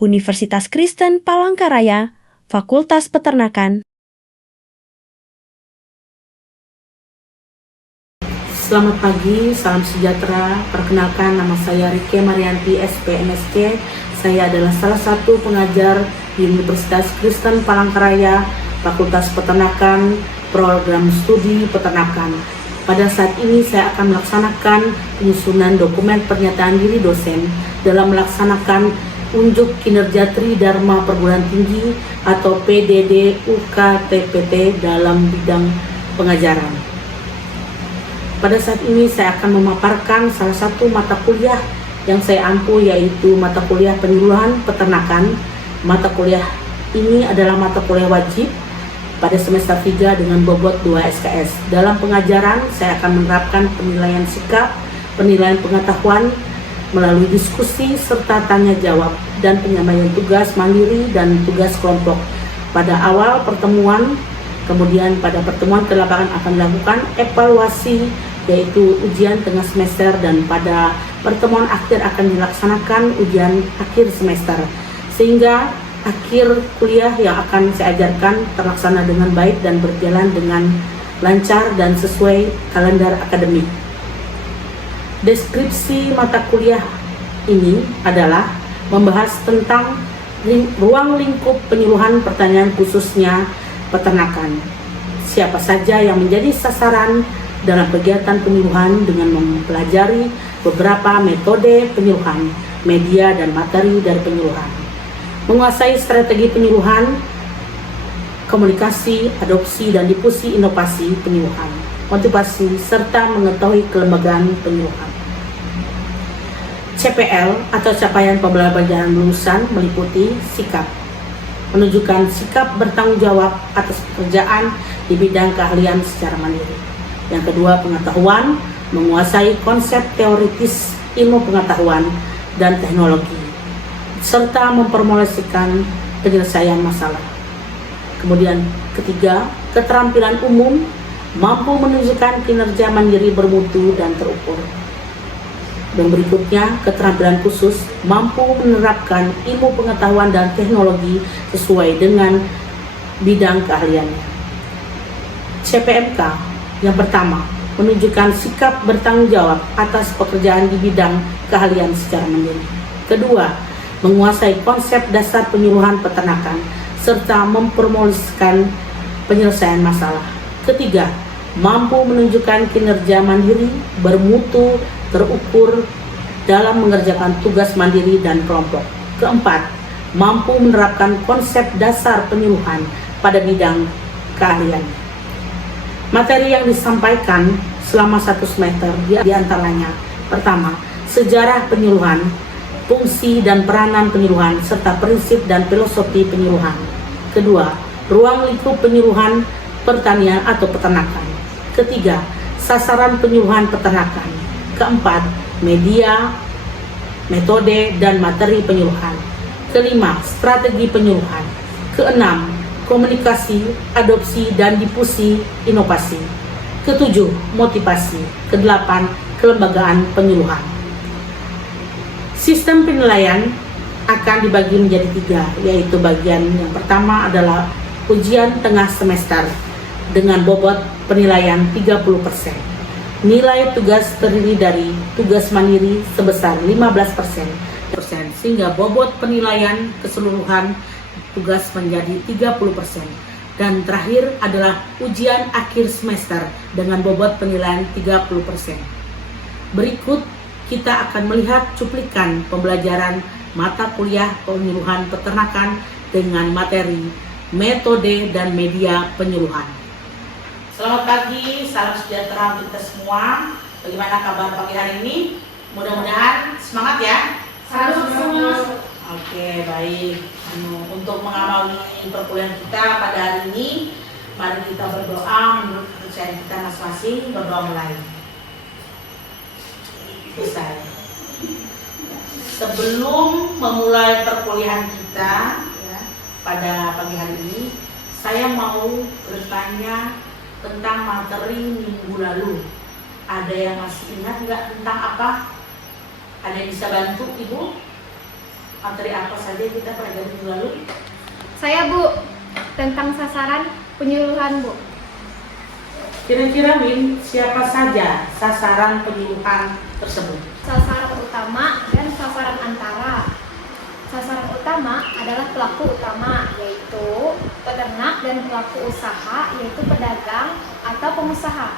Universitas Kristen Palangkaraya, Fakultas Peternakan. Selamat pagi, salam sejahtera. Perkenalkan, nama saya Rike Marianti, SPMSC. Saya adalah salah satu pengajar di Universitas Kristen Palangkaraya, Fakultas Peternakan, Program Studi Peternakan. Pada saat ini saya akan melaksanakan penyusunan dokumen pernyataan diri dosen dalam melaksanakan unjuk kinerja Tridharma Perguruan Tinggi atau PDD UKTPT dalam bidang pengajaran. Pada saat ini saya akan memaparkan salah satu mata kuliah yang saya ampu, yaitu mata kuliah penyuluhan peternakan. Mata kuliah ini adalah mata kuliah wajib pada semester 3 dengan bobot 2 SKS. Dalam pengajaran saya akan menerapkan penilaian sikap, penilaian pengetahuan melalui diskusi serta tanya jawab dan penyampaian tugas mandiri dan tugas kelompok. Pada awal pertemuan, kemudian pada pertemuan ke lapangan akan dilakukan evaluasi, yaitu ujian tengah semester, dan pada pertemuan akhir akan dilaksanakan ujian akhir semester, sehingga akhir kuliah yang akan saya ajarkan terlaksana dengan baik dan berjalan dengan lancar dan sesuai kalender akademik. Deskripsi mata kuliah ini adalah membahas tentang ruang lingkup penyuluhan pertanian khususnya peternakan. Siapa saja yang menjadi sasaran dalam kegiatan penyuluhan dengan mempelajari beberapa metode penyuluhan, media dan materi dari penyuluhan. Menguasai strategi penyuluhan, komunikasi, adopsi dan difusi inovasi penyuluhan, motivasi serta mengetahui kelembagaan penyuluhan. CPL atau capaian pembelajaran lulusan meliputi sikap, menunjukkan sikap bertanggung jawab atas pekerjaan di bidang keahlian secara mandiri. Yang kedua, pengetahuan, menguasai konsep teoritis ilmu pengetahuan dan teknologi, serta memformulasikan penyelesaian masalah. Kemudian ketiga, keterampilan umum, mampu menunjukkan kinerja mandiri bermutu dan terukur. Dan berikutnya, keterampilan khusus, mampu menerapkan ilmu pengetahuan dan teknologi sesuai dengan bidang keahliannya. CPMK yang pertama, menunjukkan sikap bertanggung jawab atas pekerjaan di bidang keahlian secara mandiri. Kedua, menguasai konsep dasar penyuluhan peternakan serta memformulasikan penyelesaian masalah. Ketiga, mampu menunjukkan kinerja mandiri, bermutu, terukur dalam mengerjakan tugas mandiri dan kelompok. Keempat, mampu menerapkan konsep dasar penyuluhan pada bidang keahlian. Materi yang disampaikan selama 1 semester diantaranya: pertama, sejarah penyuluhan, fungsi dan peranan penyuluhan, serta prinsip dan filosofi penyuluhan. Kedua, ruang lingkup penyuluhan pertanian atau peternakan. Ketiga, sasaran penyuluhan peternakan. Keempat, media, metode, dan materi penyuluhan. Kelima, strategi penyuluhan. Keenam, komunikasi, adopsi, dan difusi inovasi. Ketujuh, motivasi. Kedelapan, kelembagaan penyuluhan. Sistem penilaian akan dibagi menjadi 3, yaitu bagian yang pertama adalah ujian tengah semester dengan bobot penilaian 30%. Nilai tugas terdiri dari tugas mandiri sebesar 15%, sehingga bobot penilaian keseluruhan tugas menjadi 30%. Dan terakhir adalah ujian akhir semester dengan bobot penilaian 30%. Berikut kita akan melihat cuplikan pembelajaran mata kuliah penyuluhan peternakan dengan materi, metode, dan media penyuluhan. Selamat pagi, salam sejahtera untuk kita semua. Bagaimana kabar pagi hari ini? Mudah-mudahan semangat ya. Semangat. Oke, baik. Untuk mengawali perkuliahan kita pada hari ini, mari kita berdoa menurut kepercayaan kita masing-masing. Berdoa mulai. Selesai. Sebelum memulai perkuliahan kita ya, pada pagi hari ini, saya mau bertanya tentang materi minggu lalu. Ada yang masih ingat nggak tentang apa? Ada yang bisa bantu Ibu? Materi apa saja yang kita pelajari minggu lalu? Saya Bu, tentang sasaran penyuluhan Bu. Kira-kira Win, siapa saja sasaran penyuluhan tersebut? Sasaran utama dan sasaran antara. Sasaran utama adalah pelaku utama, yaitu peternak, dan pelaku usaha, yaitu pedagang atau pengusaha.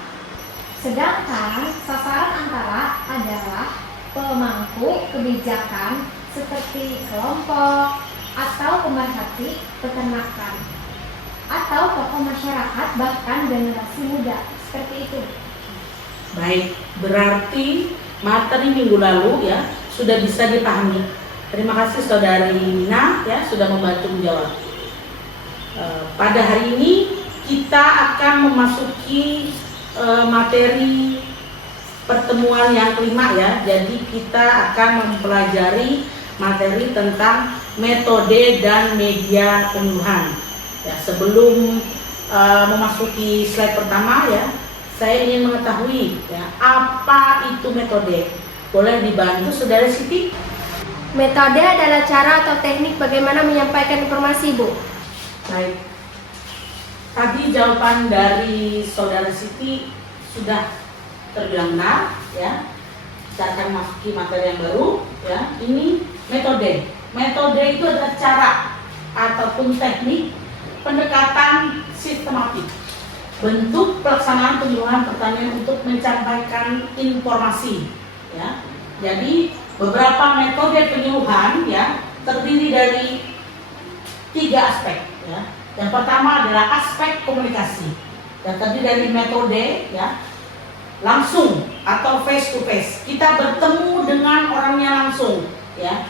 Sedangkan sasaran antara adalah pemangku kebijakan seperti kelompok atau pemerhati peternakan atau tokoh masyarakat, bahkan generasi muda, seperti itu. Baik, berarti materi minggu lalu ya sudah bisa dipahami. Terima kasih Saudari Nina ya sudah membantu menjawab. Pada hari ini kita akan memasuki materi pertemuan yang kelima ya. Jadi kita akan mempelajari materi tentang metode dan media penyuluhan. Ya, sebelum memasuki slide pertama ya, saya ingin mengetahui ya apa itu metode. Boleh dibantu Saudara Siti? Metode adalah cara atau teknik bagaimana menyampaikan informasi, Bu. Baik. Tadi jawaban dari Saudara Siti sudah terbilang benar ya. Kita akan masuki materi yang baru ya. Ini metode. Metode itu adalah cara ataupun teknik pendekatan sistematik. Bentuk pelaksanaan penyuluhan pertanian untuk menyampaikan informasi ya. Jadi beberapa metode penyuluhan ya terdiri dari 3 aspek ya. Yang pertama adalah aspek komunikasi. Yang terdiri dari metode ya langsung atau face to face. Kita bertemu dengan orangnya langsung ya.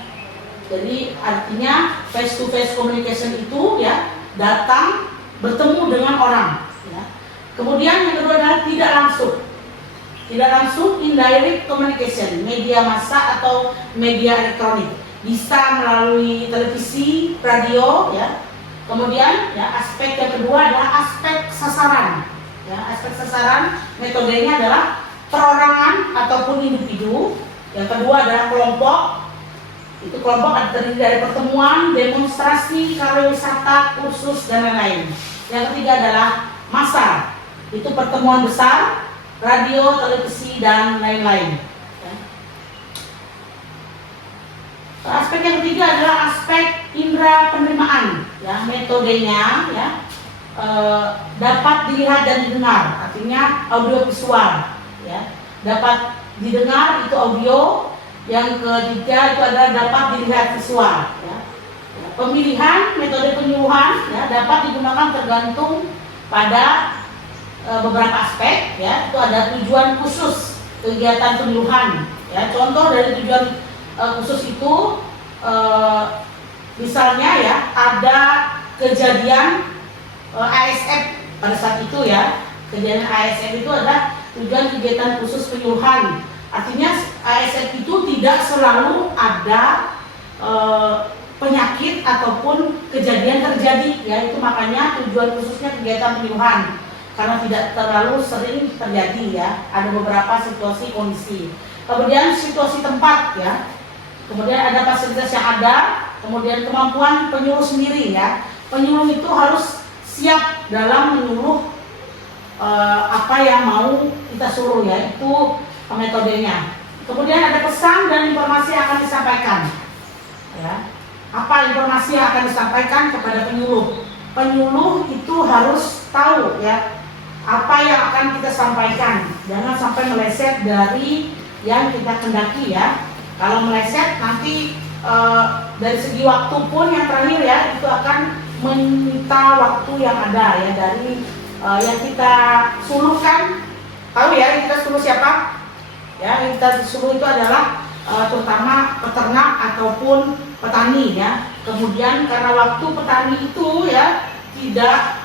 Jadi artinya face to face communication itu ya datang bertemu dengan orang ya. Kemudian yang kedua adalah tidak langsung. Tidak langsung, indirect communication, media massa atau media elektronik. Bisa melalui televisi, radio ya. Kemudian ya aspek yang kedua adalah aspek sasaran. Ya, aspek sasaran metodenya adalah perorangan ataupun individu. Yang kedua adalah kelompok. Itu kelompok terdiri dari pertemuan, demonstrasi, karya wisata, kursus dan lain-lain. Yang ketiga adalah massa. Itu pertemuan besar, radio, televisi dan lain-lain. Ya. Aspek yang ketiga adalah aspek indera penerimaan. Ya, metodenya ya dapat dilihat dan didengar, artinya audio visual. Ya, dapat didengar itu audio. Yang ketiga itu adalah dapat dilihat visual. Ya. Pemilihan metode penyuluhan ya dapat digunakan tergantung pada beberapa aspek ya. Itu ada tujuan khusus kegiatan penyuluhan ya. Contoh dari tujuan khusus itu misalnya ya ada kejadian ASF pada saat itu ya. Kejadian ASF itu adalah tujuan kegiatan khusus penyuluhan. Artinya ASF itu tidak selalu ada penyakit ataupun kejadian terjadi ya. Itu makanya tujuan khususnya kegiatan penyuluhan. Karena tidak terlalu sering terjadi ya, ada beberapa situasi kondisi. Kemudian situasi tempat ya, kemudian ada fasilitas yang ada, kemudian kemampuan penyuluh sendiri ya. Penyuluh itu harus siap dalam menyuluh apa yang mau kita suruh ya, itu metodenya. Kemudian ada pesan dan informasi yang akan disampaikan ya. Apa informasi yang akan disampaikan kepada penyuluh? Penyuluh itu harus tahu ya apa yang akan kita sampaikan. Jangan sampai meleset dari yang kita kendaki ya. Kalau meleset nanti dari segi waktu pun yang terakhir ya itu akan menyita waktu yang ada ya dari yang kita suluhkan. Tahu ya yang kita suluh siapa? Ya, yang kita suluh itu adalah terutama peternak ataupun petani ya. Kemudian karena waktu petani itu ya tidak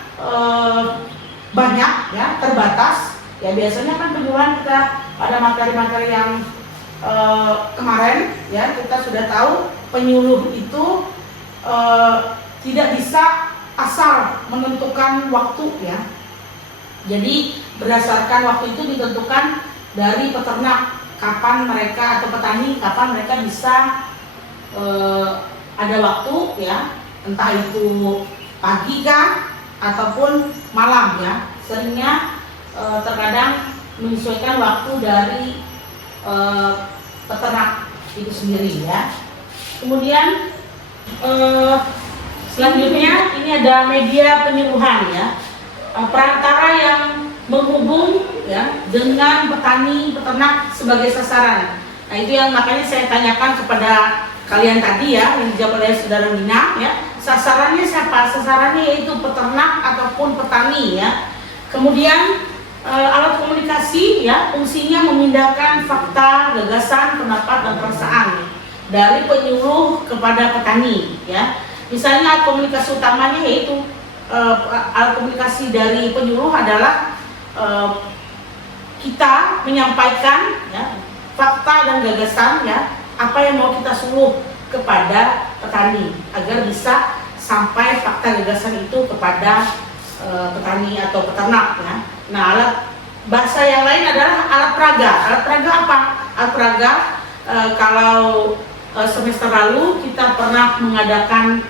banyak ya, terbatas ya. Biasanya kan penyuluhan kita pada materi-materi yang kemarin ya kita sudah tahu penyuluh itu tidak bisa asal menentukan waktu ya. Jadi berdasarkan waktu itu ditentukan dari peternak kapan mereka atau petani kapan mereka bisa ada waktu ya, entah itu pagi kah ataupun malam ya. Seringnya terkadang menyesuaikan waktu dari peternak itu sendiri ya. Kemudian selanjutnya ini ada media penyuluhan ya, perantara yang menghubung ya dengan petani peternak sebagai sasaran. Nah itu yang makanya saya tanyakan kepada kalian tadi ya, yang dijawab oleh saudara Mina ya. Sasarannya siapa? Sasarannya yaitu peternak ataupun petani ya. Kemudian alat komunikasi ya, fungsinya memindahkan fakta, gagasan, pendapat dan perasaan dari penyuluh kepada petani ya. Misalnya alat komunikasi utamanya yaitu alat komunikasi dari penyuluh adalah kita menyampaikan ya, fakta dan gagasan ya, apa yang mau kita suluh kepada petani agar bisa sampai fakta gagasan itu kepada petani atau peternak ya. Nah, alat bahasa yang lain adalah alat peraga. Alat peraga apa? Alat peraga kalau semester lalu kita pernah mengadakan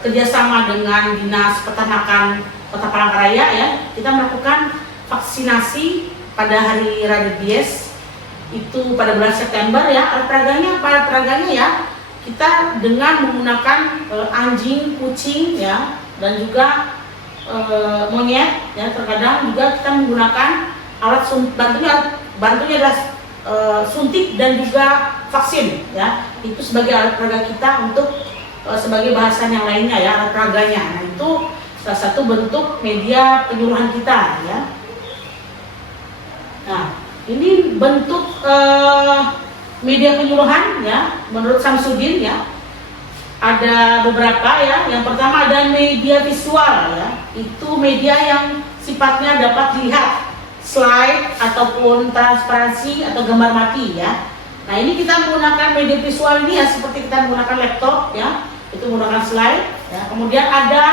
kerjasama dengan Dinas Peternakan Kota Palangkaraya ya. Kita melakukan vaksinasi pada hari rabies itu pada bulan September ya. Alat peraganya apa? Alat peraganya ya kita dengan menggunakan anjing, kucing ya, dan juga monyet ya. Terkadang juga kita menggunakan alat bantunya adalah suntik dan juga vaksin ya. Itu sebagai alat peraga kita untuk sebagai bahasan yang lainnya ya, alat peraganya. Nah itu salah satu bentuk media penyuluhan kita ya. Nah ini bentuk media penyuluhan ya, menurut Samsudin ya. Ada beberapa ya. Yang pertama ada media visual ya. Itu media yang sifatnya dapat dilihat, slide ataupun transparansi atau gambar mati ya. Nah ini kita menggunakan media visual ini ya, seperti kita menggunakan laptop ya, itu menggunakan slide ya. Kemudian ada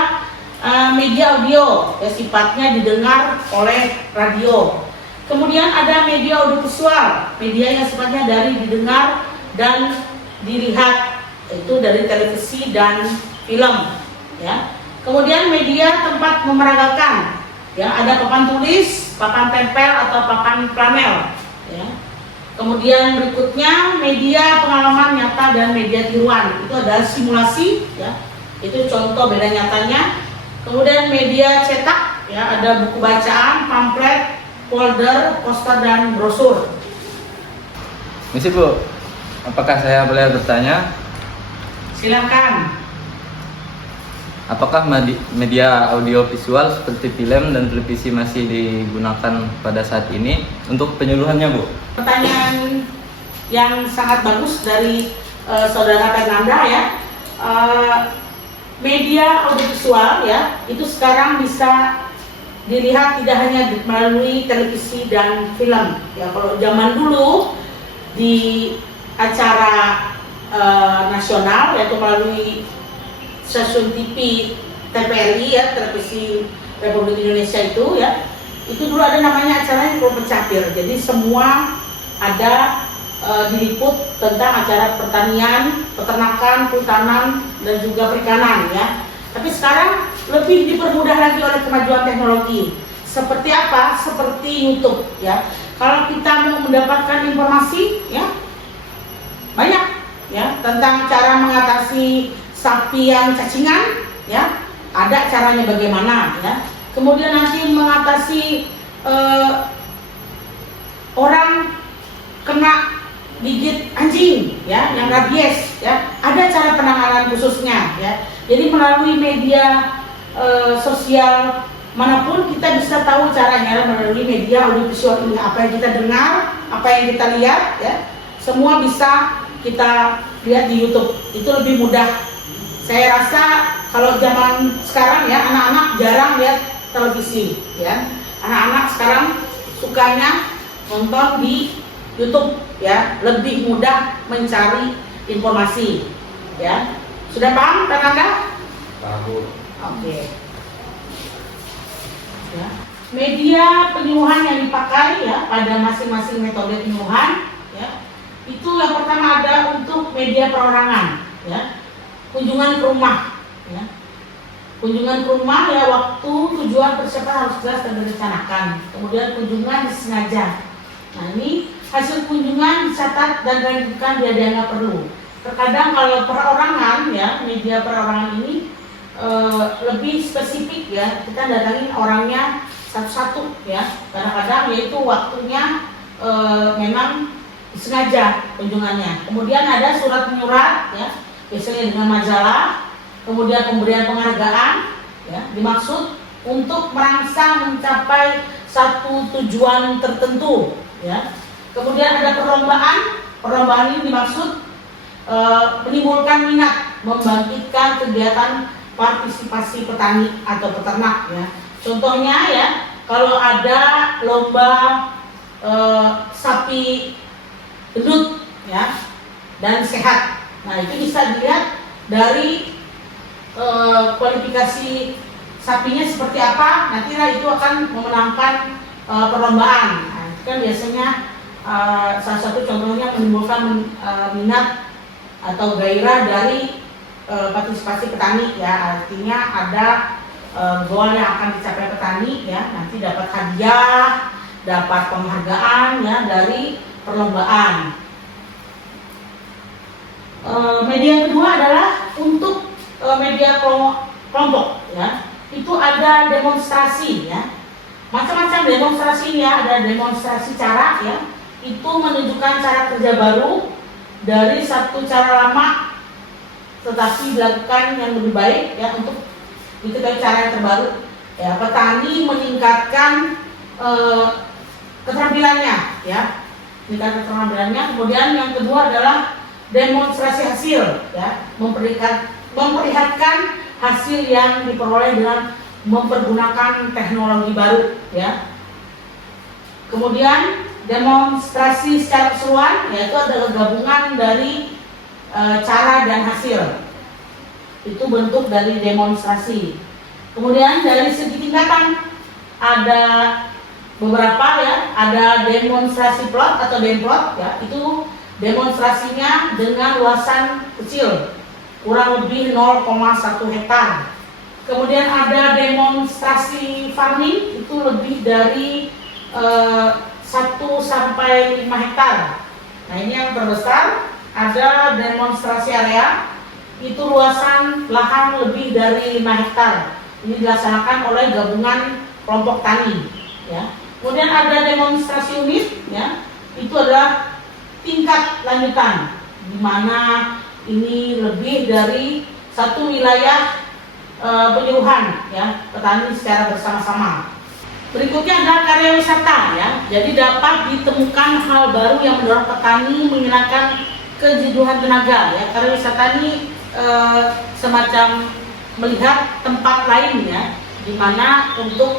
media audio ya, sifatnya didengar oleh radio. Kemudian ada media audiovisual, media yang sifatnya dari didengar dan dilihat, itu dari televisi dan film ya. Kemudian media tempat memeragakan ya, ada papan tulis, papan tempel atau papan flanel ya. Kemudian berikutnya media pengalaman nyata dan media tiruan, itu adalah simulasi ya, itu contoh beda nyatanya. Kemudian media cetak ya, ada buku bacaan, pamflet, folder, poster dan brosur. Misi Bu, apakah saya boleh bertanya? Silakan. Apakah media audio visual seperti film dan televisi masih digunakan pada saat ini untuk penyuluhannya Bu? Pertanyaan yang sangat bagus dari saudara Fernanda ya. Media audiovisual ya, itu sekarang bisa dilihat tidak hanya melalui televisi dan film ya. Kalau zaman dulu di acara nasional yaitu melalui stasiun TV TVRI ya, Televisi Republik Indonesia itu ya, itu dulu ada namanya acara yang Pencapir. Jadi semua ada diliput tentang acara pertanian, peternakan, kehutanan dan juga perikanan ya. Tapi sekarang lebih dipermudah lagi oleh kemajuan teknologi. Seperti apa? Seperti YouTube ya. Kalau kita mau mendapatkan informasi ya, banyak ya, tentang cara mengatasi sapi yang cacingan ya, ada caranya bagaimana ya. Kemudian nanti mengatasi orang kena gigit anjing ya, yang rabies ya, ada cara penanganan khususnya ya. Jadi melalui media sosial manapun kita bisa tahu caranya, melalui media audiovisual ini, apa yang kita dengar, apa yang kita lihat ya, semua bisa kita lihat di YouTube. Itu lebih mudah. Saya rasa kalau zaman sekarang ya, anak-anak jarang lihat televisi ya. Anak-anak sekarang sukanya nonton di YouTube ya, lebih mudah mencari informasi ya. Sudah paham Fernanda? Paham. Oke. Ya. Media penyuluhan yang dipakai ya pada masing-masing metode penyuluhan ya, itu yang pertama ada untuk media perorangan ya. kunjungan ke rumah. Ya. Kunjungan ke rumah ya waktu, tujuan, persiapan harus jelas dan direncanakan. Kemudian kunjungan disengaja. Nah ini hasil kunjungan dicatat dan dilanjutkan bila dianggap perlu. Terkadang kalau perorangan ya, media perorangan ini lebih spesifik ya, kita datangin orangnya satu-satu ya. Kadang-kadang yaitu waktunya memang sengaja kunjungannya. Kemudian ada surat menyurat ya, biasanya dengan majalah. Kemudian pemberian penghargaan ya, dimaksud untuk merangsang mencapai satu tujuan tertentu ya. Kemudian ada perlombaan ini dimaksud menimbulkan minat, membangkitkan kegiatan partisipasi petani atau peternak ya. Contohnya ya, kalau ada lomba sapi gendut ya dan sehat. Nah, itu bisa dilihat dari kualifikasi sapinya seperti apa, nantilah itu akan memenangkan perlombaan. Nah, itu kan biasanya salah satu contohnya menimbulkan minat atau gairah dari partisipasi petani ya. Artinya ada goal yang akan dicapai petani ya, nanti dapat hadiah, dapat penghargaan ya dari perlombaan. Media kedua adalah untuk media kelompok ya. Itu ada demonstrasi ya. Macam-macam demonstrasi ya, ada demonstrasi cara ya. Itu menunjukkan cara kerja baru dari satu cara lama tetapi dilakukan yang lebih baik ya, untuk diketahui cara yang terbaru ya. Petani meningkatkan keterampilannya ya, meningkatkan keterampilannya. Kemudian yang kedua adalah demonstrasi hasil ya, memperlihatkan hasil yang diperoleh dengan mempergunakan teknologi baru ya. Kemudian demonstrasi secara keseluruhan, yaitu adalah gabungan dari cara dan hasil. Itu bentuk dari demonstrasi. Kemudian dari segi tingkatan ada beberapa ya, ada demonstrasi plot atau demplot ya, itu demonstrasinya dengan luasan kecil, kurang lebih 0,1 hektar. Kemudian ada demonstrasi farming, itu lebih dari 1 sampai 5 hektar. Nah, ini yang terbesar. Ada demonstrasi area, itu luasan lahan lebih dari 5 hektar. Ini dilaksanakan oleh gabungan kelompok tani ya. Kemudian ada demonstrasi unit ya, itu adalah tingkat lanjutan, di mana ini lebih dari satu wilayah penyuluhan ya, petani secara bersama-sama. Berikutnya adalah karya wisata ya. Jadi dapat ditemukan hal baru yang mendorong petani menggunakan kejenuhan tenaga ya. Karya wisata ini semacam melihat tempat lain ya, di mana untuk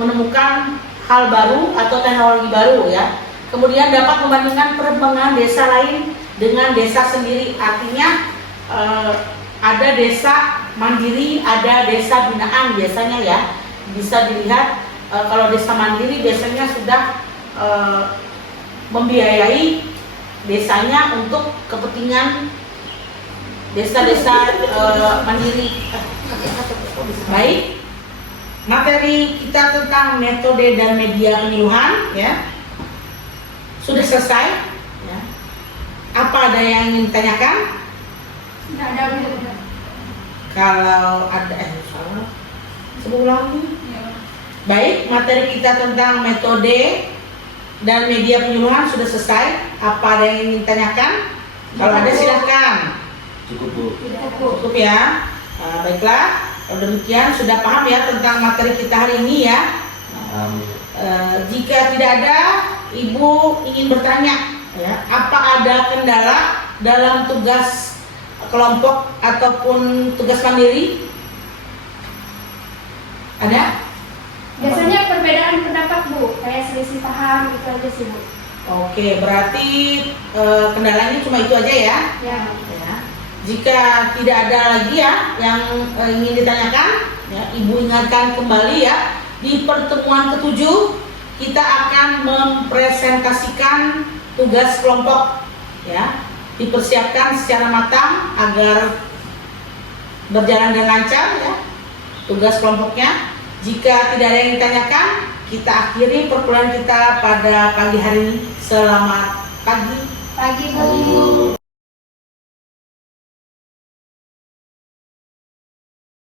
menemukan hal baru atau teknologi baru ya. Kemudian dapat membandingkan perkembangan desa lain dengan desa sendiri. Artinya ada desa mandiri, ada desa binaan biasanya ya. Bisa dilihat kalau desa mandiri biasanya sudah membiayai desanya untuk kepentingan desa-desa mandiri. Baik, materi kita tentang metode dan media penyuluhan ya sudah selesai ya. Apa ada yang ingin ditanyakan? Tidak ada. Kalau ada lagi. Baik, materi kita tentang metode dan media penyuluhan sudah selesai. Apa ada yang ingin ditanyakan? Kalau ada silahkan. Cukup Bu. Cukup ya. Baiklah, kalau demikian sudah paham ya tentang materi kita hari ini ya. Jika tidak ada, Ibu ingin bertanya ya, apa ada kendala dalam tugas kelompok ataupun tugas mandiri? Ada? Biasanya perbedaan pendapat Bu, kayak selisih paham itu aja sih Bu. Oke, berarti kendalanya cuma itu aja ya? Ya. Ya. Jika tidak ada lagi ya yang ingin ditanyakan, ya, Ibu ingatkan kembali ya, di pertemuan ke-7 kita akan mempresentasikan tugas kelompok ya. dipersiapkan secara matang agar berjalan dengan lancar ya tugas kelompoknya. Jika tidak ada yang ditanyakan, kita akhiri perkuliahan kita pada pagi hari ini. Selamat pagi. Pagi Bu.